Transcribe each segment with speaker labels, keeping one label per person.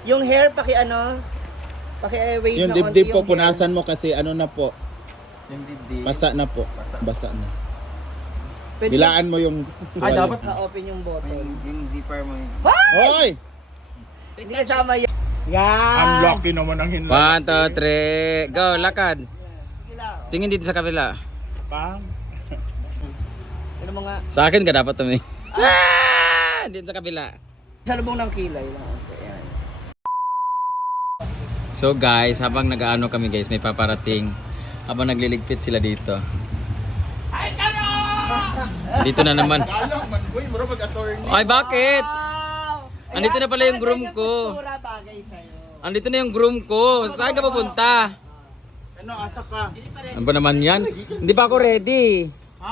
Speaker 1: Yung hair, paki-wave
Speaker 2: Yung
Speaker 1: na
Speaker 2: dibdib
Speaker 1: konti
Speaker 2: po,
Speaker 1: yung
Speaker 2: punasan mo kasi ano na po.
Speaker 3: Yung dibdib.
Speaker 2: Basa na po. Basa na.
Speaker 1: Pwede
Speaker 2: Dilaan mo yung...
Speaker 3: Ay, dapat
Speaker 1: ka-open yung bottle.
Speaker 3: yung zipper mo yun.
Speaker 2: Hoy!
Speaker 1: Hindi kasama yan. Yan!
Speaker 2: Ang lucky naman ang hinla.
Speaker 4: 1, 2, 3, go, lakad. Tingin dito sa kabila.
Speaker 2: Pang.
Speaker 1: Ano mga
Speaker 4: Sa akin ka dapat tumingin. Dito sa kabila.
Speaker 1: salubong ng kilay lang. Okay, yan.
Speaker 4: So guys, habang nag-ano kami guys, may paparating. Habang nagliligpit sila dito. Dito na naman.
Speaker 2: Galang man, boy. Mura mag-attorney.
Speaker 4: Ay, bakit?
Speaker 1: Wow!
Speaker 4: Andito na pala yung groom ko.
Speaker 1: Postura bagay sa'yo.
Speaker 4: Andito na yung groom ko. Saan ka papunta?
Speaker 2: Ano, asa ka?
Speaker 4: Ano ba naman yan? Hindi pa ako ready.
Speaker 2: Ha?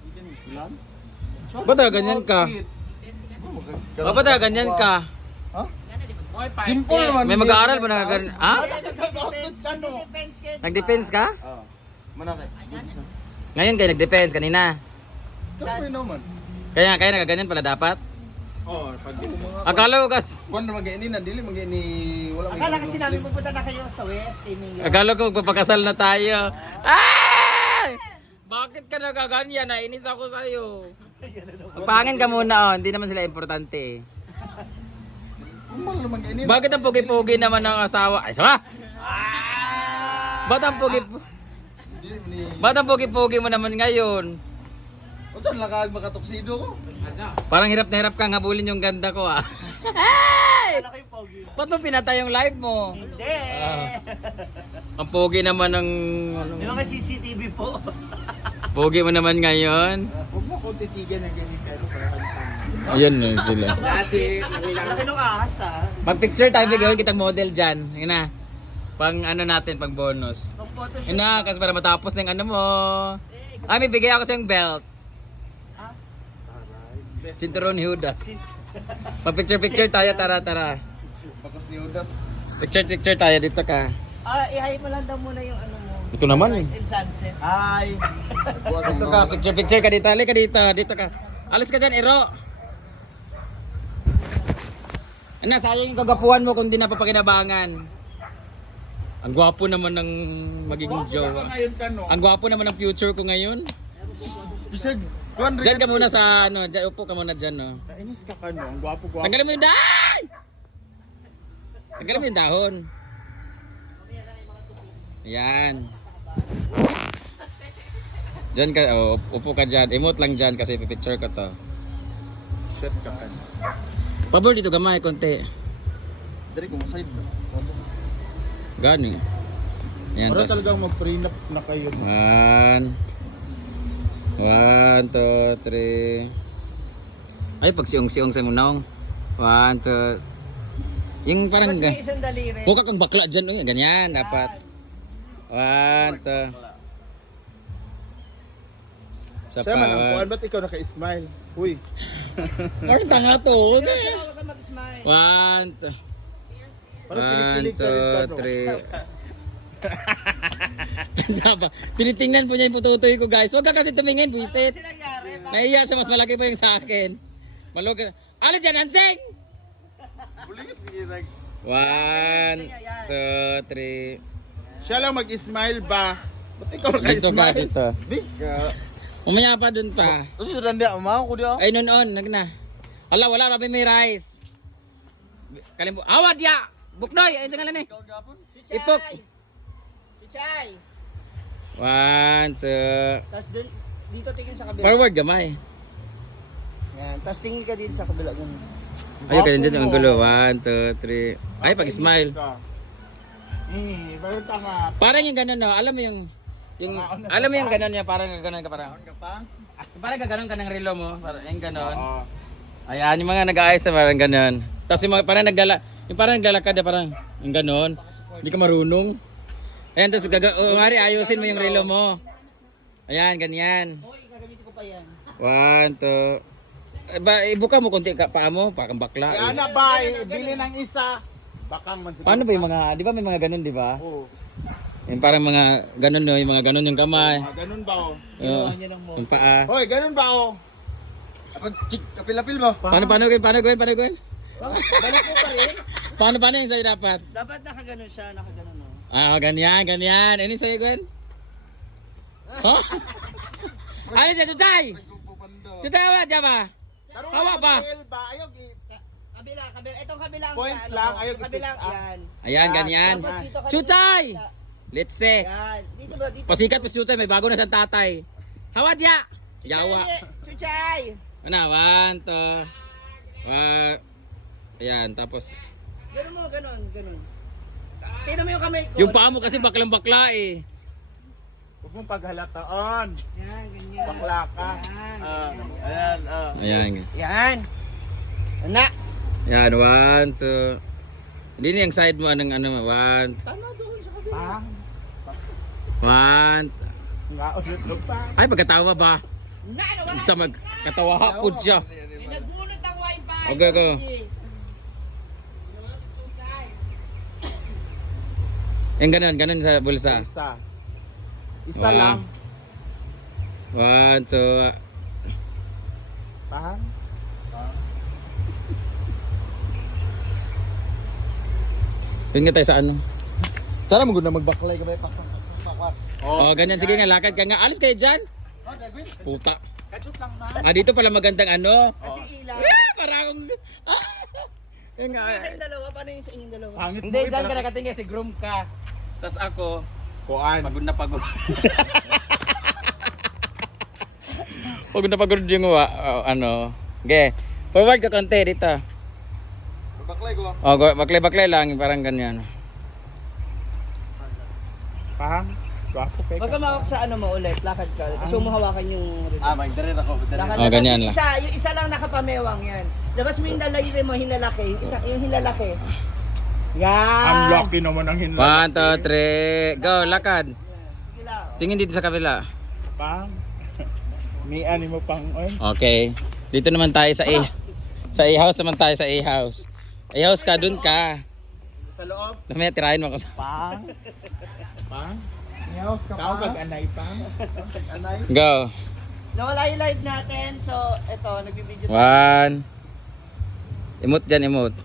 Speaker 4: Ba't ganyan ka? Ba't ganyan ka?
Speaker 2: Simple naman.
Speaker 4: May mag-aaral ba na ganyan? Ha?
Speaker 1: Depends ka.
Speaker 4: Nag-defense ka?
Speaker 2: Oo. Manakit.
Speaker 4: Ngayon kayo nag-defense kanina.
Speaker 2: Kapre naman.
Speaker 4: Kaya nagaganyan pala dapat?
Speaker 2: Oo, pag
Speaker 4: Akala ko kas.
Speaker 2: kuan na mag-ini na dili mag-ini wala
Speaker 1: Akala kasi namin pupunta na kayo sa West, kay Mayor.
Speaker 4: Akala ko magpapakasal na tayo. Ay! Bakit ka nagaganyan? Nainis ako sa'yo. Magpangin ka muna oh, hindi naman sila importante.
Speaker 2: Kumal na mag-ini.
Speaker 4: Bakit ang pugi-pugi naman ng asawa? Ay, sama! Ba't ang pugi...
Speaker 2: Dili ni
Speaker 4: Ba't ang pugi-pugi mo naman ngayon?
Speaker 2: Unsa lakag makatoksido ko?
Speaker 4: Parang hirap na hirap kang habulin yung ganda ko ah.
Speaker 1: Akala kayo pogi.
Speaker 4: Ba't mo pinatay yung live mo?
Speaker 1: Hindi.
Speaker 4: Ang pugi naman ng...
Speaker 1: May mga CCTV po.
Speaker 4: Pugi mo naman ngayon.
Speaker 2: Huwag mo ko titigan ng ganito pero para
Speaker 4: Ayan na sila.
Speaker 1: Kasi, laki nung ahas ah.
Speaker 4: Mag-picture tayo, bigyan kitang model dyan. Yun na. Pang ano natin, pang bonus.
Speaker 1: Mag-photoshoot.
Speaker 4: Yun na, kasi para matapos na yung ano mo. Ay, may bigay ako sa yung belt. Cinturon Judas. Mag-picture tayo, tara.
Speaker 2: Pakos ni Udas.
Speaker 4: Picture tayo, dito ka.
Speaker 1: I-hype mo lang daw muna yung ano mo.
Speaker 4: Ito naman eh.
Speaker 1: Sunrise and sunset.
Speaker 2: Ay.
Speaker 4: Dito ka, picture ka dito. Halika dito ka. Alis ka dyan, Ero. Ano, sayang yung kagapuhan mo kung di napapakinabangan. Ang gwapo naman ng magiging jowa.
Speaker 2: Ngayon ka no.
Speaker 4: Ang gwapo naman ng future ko ngayon.
Speaker 2: Bisag kuan
Speaker 4: Diyan ka muna sa ano, diyan, upo ka muna dyan, no.
Speaker 2: Kainis ka no. Ang gwapo-gwapo.
Speaker 4: Tanggalin mo yung dahon! Tanggalin mo yung dahon. Ayan. Diyan ka, oh, upo ka dyan. Emote lang dyan kasi pipicture ko to.
Speaker 2: Shit ka kan.
Speaker 4: Pabor dito gamay, konti.
Speaker 2: Dari ko side.
Speaker 4: Gani. Ayan,
Speaker 2: Para
Speaker 4: tas.
Speaker 2: talagang mag-prenup na kayo.
Speaker 4: 1, 2, 3. Ay, pag siong-siong sa munong. 1, 2. Yung parang
Speaker 1: Mas may isang daliri.
Speaker 4: mukha kang bakla dyan. Oh, ganyan, dapat. 1, 2. Sa
Speaker 2: Siya man ang
Speaker 4: pa.
Speaker 2: kuan ba't ikaw naka-smile? Uy.
Speaker 4: Parang tanga to.
Speaker 1: Pero siya huwag ka mag-smile.
Speaker 4: 1, 2.
Speaker 2: Parang
Speaker 4: 1,
Speaker 2: kinikilig ka rin ka no.
Speaker 4: 2, 3. Saba. Tinitingnan po niya yung pututoy ko, guys. Huwag ka kasi tumingin, buisit.
Speaker 1: Kasi nangyari.
Speaker 4: Nahiya siya, mas malaki pa yung sa akin. Malog. Alis dyan, Hanseng!
Speaker 2: Buligit ni like.
Speaker 4: 1, 2, 3.
Speaker 2: Siya lang mag-smile ba? Ba't ikaw
Speaker 4: Dito ka,
Speaker 2: naka-smile?
Speaker 4: dito.
Speaker 2: Big.
Speaker 4: Umaya pa dun pa.
Speaker 2: Kasi nandiya, umaw ko diya.
Speaker 4: Ay, noon, nagna. Wala, rabi may rice. Kalimbo. Awad ya! Buknoy! Ay, tingnan lang eh. Ipok.
Speaker 1: Si Chay.
Speaker 4: 1, 2.
Speaker 1: Tapos dito tingin sa kabila.
Speaker 4: Forward gamay.
Speaker 1: Yan. Tapos tingin ka dito sa kabila. Ganun.
Speaker 4: Ayun, ganun dyan yung gulo. 1, 2, 3. Ay, pag-smile.
Speaker 2: Parang tanga.
Speaker 4: Parang yung ganun, no? Alam mo yung alam mo yung ganun niya, parang gano'n ka parang. Parang gano'n ka ng relo mo, parang yung gano'n.
Speaker 2: Oo.
Speaker 4: Ayan, yung mga nag-aayos na parang gano'n. Tapos yung mga, parang naglalakad na parang yung gano'n. Hindi ka marunong. Ayan, tapos umari ayusin mo yung relo mo. Ayan, ganyan.
Speaker 1: Hoy, gagamitin ko pa yan.
Speaker 4: 1, 2. Ibuka mo konti ka paa mo, parang bakla.
Speaker 2: Kaya
Speaker 4: Eh.
Speaker 2: na ba, bili ng isa. Bakang man siguro.
Speaker 4: Paano ba yung mga, di ba may mga gano'n, di ba?
Speaker 2: Oo.
Speaker 4: Yung parang mga gano'n, no? Yung mga gano'n yung kamay.
Speaker 2: Ganun ba oh?
Speaker 4: Oo, yung paa.
Speaker 2: Hoy, ganun ba oh? Kapag kapil-apil mo.
Speaker 4: Paano gawin?
Speaker 1: Balik mo pa rin.
Speaker 4: Paano yung sa'yo dapat?
Speaker 1: Dapat nakaganon siya, nakaganon o.
Speaker 4: Ah, ganyan. Ano yung sa'yo, Gwen? Huh? Ano siya, Chuchay? Chuchay, hawa dyan ba? Hawa ba?
Speaker 2: Ayaw
Speaker 1: Kabila. Itong kabilang
Speaker 2: Point
Speaker 1: yan,
Speaker 2: lang,
Speaker 1: ano,
Speaker 2: ayaw
Speaker 1: kabilang
Speaker 2: i-pick up.
Speaker 1: yan.
Speaker 4: Ayan, ganyan.
Speaker 1: Tapos dito ka
Speaker 4: Chuchay!
Speaker 1: dito.
Speaker 4: Let's say.
Speaker 1: Yan. Dito ba? Dito.
Speaker 4: Pasikat po si Chuchay, may bago na siyang tatay. Hawa dyan! Yawa.
Speaker 1: Chuchay!
Speaker 4: Ano, 1, 2, 1. Ayan, tapos.
Speaker 1: Ganon mo, ganon. Tingnan mo yung kamay ko.
Speaker 4: Yung paa mo kasi baklang-bakla eh.
Speaker 2: Huwag mong paghalataan.
Speaker 1: Yan, ganyan.
Speaker 2: Bakla ka.
Speaker 1: Yan,
Speaker 2: Ayan,
Speaker 4: Ayan.
Speaker 1: Yan. Anak.
Speaker 4: Ayan, 1, 2. Hindi na yung side mo, anong ano, 1,
Speaker 1: Tama doon sa kabila.
Speaker 2: Pang.
Speaker 4: 1.
Speaker 2: Nga ulit mo pa.
Speaker 4: Ay, pagkatawa ba?
Speaker 1: Na, nawala.
Speaker 4: Sa magkatawa hapod siya.
Speaker 1: May nagbunot ang wifi.
Speaker 4: Okay, go.
Speaker 1: Sige.
Speaker 4: Yung ganun sa bulsa.
Speaker 2: Isa
Speaker 4: Wow.
Speaker 2: lang.
Speaker 4: 1, 2.
Speaker 2: Pang.
Speaker 4: Yun nga tayo sa ano.
Speaker 2: Sana mo na magbaklay ka ba?
Speaker 4: Oh, ganyan. Sige nga, lakad ka nga. Alis kayo dyan. Puta.
Speaker 2: Kachut lang na.
Speaker 4: Dito pala magandang ano.
Speaker 1: Kasi ilaw.
Speaker 4: Parang... Yun nga.
Speaker 1: Kayong dalawa, paano yung sa inyong dalawa?
Speaker 2: Pangit mo.
Speaker 4: Hindi, dyan ka nakatingin. Si groom ka. Tapos ako,
Speaker 2: Kuan.
Speaker 4: pagod na pagod. Pagod na pagod yung ano. Okay. Forward ka konti dito.
Speaker 2: Magbaklay ko.
Speaker 4: Oh, baklay-baklay lang. Parang ganyan.
Speaker 2: Pang. Guwapo kay
Speaker 1: Huwag ka mawak sa ano mo ulit, lakad ka. Tapos humahawakan yung...
Speaker 3: magdarin ako.
Speaker 1: Lakad
Speaker 4: Oh,
Speaker 1: na.
Speaker 4: ganyan
Speaker 1: Tapos
Speaker 4: lang.
Speaker 1: yung isa lang nakapamewang yan. Labas mo yung daliri mo, hinlalaki. Yung hinlalaki. Yan.
Speaker 2: Ang lucky naman ang hinla.
Speaker 4: 1, 2, 3. Go, lakad.
Speaker 1: Gila.
Speaker 4: Tingin dito sa kabila.
Speaker 2: Pang. May ani mo pang.
Speaker 4: Okay. Dito naman tayo sa sa A-house naman tayo sa A-house. A-house ka, dun ka.
Speaker 2: Sa loob.
Speaker 4: Mamaya tirahin mo ako sa...
Speaker 2: Pang. Pang. Niyaw ka pang. Pag-anay pang. Pag-anay.
Speaker 4: Go.
Speaker 1: Nawala yung live natin. So, eto, nagbibideo.
Speaker 4: 1. Emote dyan, emote.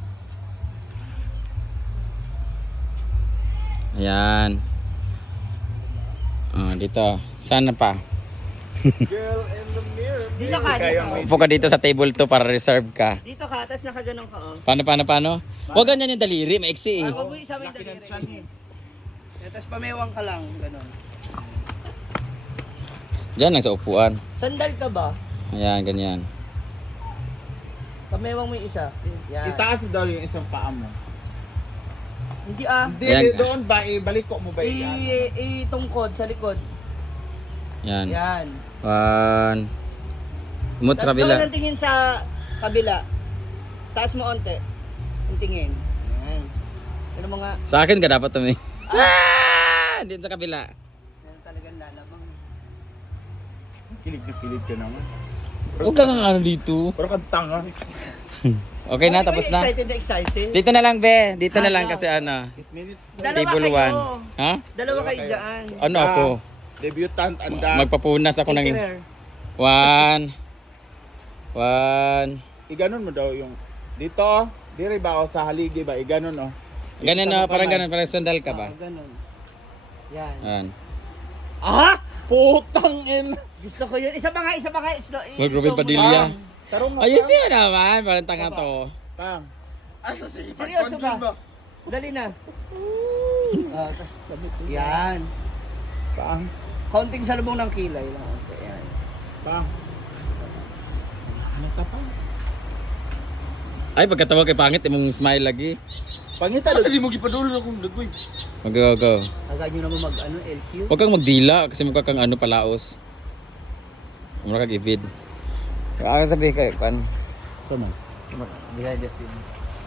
Speaker 4: Ayan. Dito. Sana pa.
Speaker 2: Girl in the mirror.
Speaker 1: Dito ka, dito.
Speaker 4: Upo ka dito sa table 2 para reserve ka.
Speaker 1: Dito ka, tapos nakaganon ka, oh.
Speaker 4: Paano? Huwag ganyan yung daliri, maiksi eh.
Speaker 1: Huwag mo isama yung daliri. Tapos pamewang ka lang, ganon.
Speaker 4: Diyan lang sa upuan.
Speaker 1: Sandal ka ba?
Speaker 4: Ayan, ganyan.
Speaker 1: Pamewang mo yung isa. Yan.
Speaker 2: Itaas daw yung isang paa mo.
Speaker 1: Hindi ah.
Speaker 2: Hindi,
Speaker 4: Ayan.
Speaker 2: doon ba? Ibalik ko mo ba yan?
Speaker 1: Itungkod sa likod.
Speaker 4: Yan.
Speaker 1: Yan.
Speaker 4: 1. Emote sa
Speaker 1: Tapos
Speaker 4: kabila.
Speaker 1: doon ang tingin sa kabila. Taas mo onte. Ang tingin. Yan. Ano mo nga.
Speaker 4: Sa akin ka dapat tumi. Dito sa kabila.
Speaker 1: Yan talagang lalabang.
Speaker 2: Kilig na kilig ka naman.
Speaker 4: Huwag kang ano dito.
Speaker 2: Pero kang tanga.
Speaker 4: Okay na, tapos na.
Speaker 1: Excited na excited.
Speaker 4: Dito na lang, be. Dito na lang kasi ano.
Speaker 2: 8 minutes na.
Speaker 1: Dalawa
Speaker 4: Table
Speaker 1: kayo.
Speaker 4: 1. Ha?
Speaker 1: Dalawa kayo dyan.
Speaker 4: Ano ako?
Speaker 2: Debutant anda.
Speaker 4: Magpapunas ako ng...
Speaker 1: Caterer.
Speaker 4: 1.
Speaker 2: Iganon mo daw yung dito. Dire ba o sa haligi ba? Iganon oh.
Speaker 4: Ganun na, parang ganun. Parang sandal ka ba?
Speaker 1: Ganon. Yan.
Speaker 4: Ayan.
Speaker 2: Ah! Putang in.
Speaker 1: Gusto ko yun. Isa pa nga.
Speaker 4: Wag, Ruben Padilla.
Speaker 2: Tarong mo.
Speaker 4: Ayos yun naman. Parang tanga to.
Speaker 2: Pang.
Speaker 1: Seryoso ba? Dali na. Tas, yan.
Speaker 2: Pang.
Speaker 1: Kaunting salubong ng kilay lang. Okay, yan.
Speaker 2: Pang. Ano ta pang?
Speaker 4: Ay, pagkatawa kay pangit, imong smile lagi.
Speaker 2: Pangita daw. Hindi mo gipadulo akong dagway.
Speaker 4: Go.
Speaker 1: Agad nyo naman LQ.
Speaker 4: Huwag kang magdila kasi mukha kang ano palaos. Mura kang ibid. Kaya sabi kayo, pan.
Speaker 2: Sama.
Speaker 3: Behind the scene.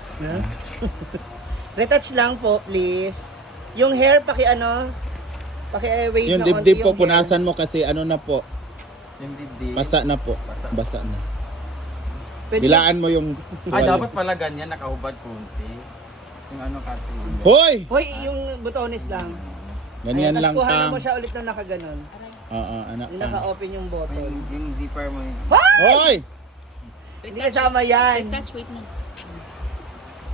Speaker 1: Retouch lang po, please. Yung hair, paki-wave
Speaker 2: Yung
Speaker 1: na
Speaker 2: dibdib
Speaker 1: onti
Speaker 2: po
Speaker 1: yung
Speaker 2: punasan mo kasi ano na po.
Speaker 3: Yung dibdib.
Speaker 2: Basa na po. Basa na.
Speaker 1: hair. Pwede
Speaker 2: Dilaan mo yung
Speaker 4: Ay, dapat pala ganyan, nakahubad konti. Yung ano kasi.
Speaker 2: Hoy!
Speaker 1: Hoy, yung butones lang.
Speaker 2: Ganyan
Speaker 1: Ayun, tas
Speaker 2: lang
Speaker 1: kuhanan
Speaker 2: pang.
Speaker 1: mo siya ulit nung nakaganon.
Speaker 2: Oo, anak
Speaker 1: Yung
Speaker 2: pang.
Speaker 1: naka-open yung bottle.
Speaker 3: Yung zipper mo.
Speaker 2: Hoy!
Speaker 1: Hindi kasama yan.
Speaker 5: Touch, wait na.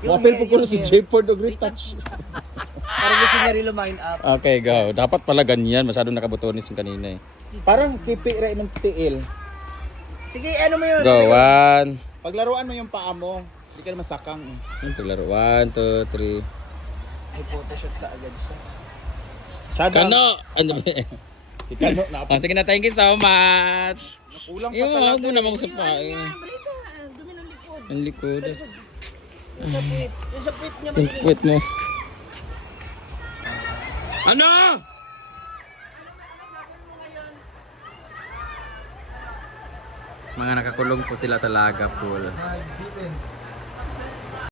Speaker 2: Wapil po ko na si J-Ford og retouch.
Speaker 1: Parang gusto niya rin lumine up.
Speaker 4: Okay, go. Dapat pala ganyan. Masyadong nakabutonis yung kanina eh.
Speaker 2: Parang kipi rin ng tiil.
Speaker 1: Sige, ano mo yun?
Speaker 4: Go, 1.
Speaker 2: Paglaruan mo yung paa mo, hindi ka naman sakang.
Speaker 4: Yung paglaro. 1, 2, 3.
Speaker 1: Ay, photoshoot ka agad siya.
Speaker 2: Chada.
Speaker 4: Kano! Ano ba eh?
Speaker 2: Si Kano na
Speaker 4: Oh, sige na, thank you so much.
Speaker 2: Nakulang pa
Speaker 4: Yung
Speaker 2: talaga.
Speaker 4: huwag mo namang sa pa eh.
Speaker 1: Brita, dumi ng likod.
Speaker 4: Ang likod.
Speaker 1: Yung sa puwit. Yung sa puwit niya
Speaker 4: Wait,
Speaker 1: maliit.
Speaker 4: wait mo. Ano? Mga nakakulong po sila sa Laga Pool.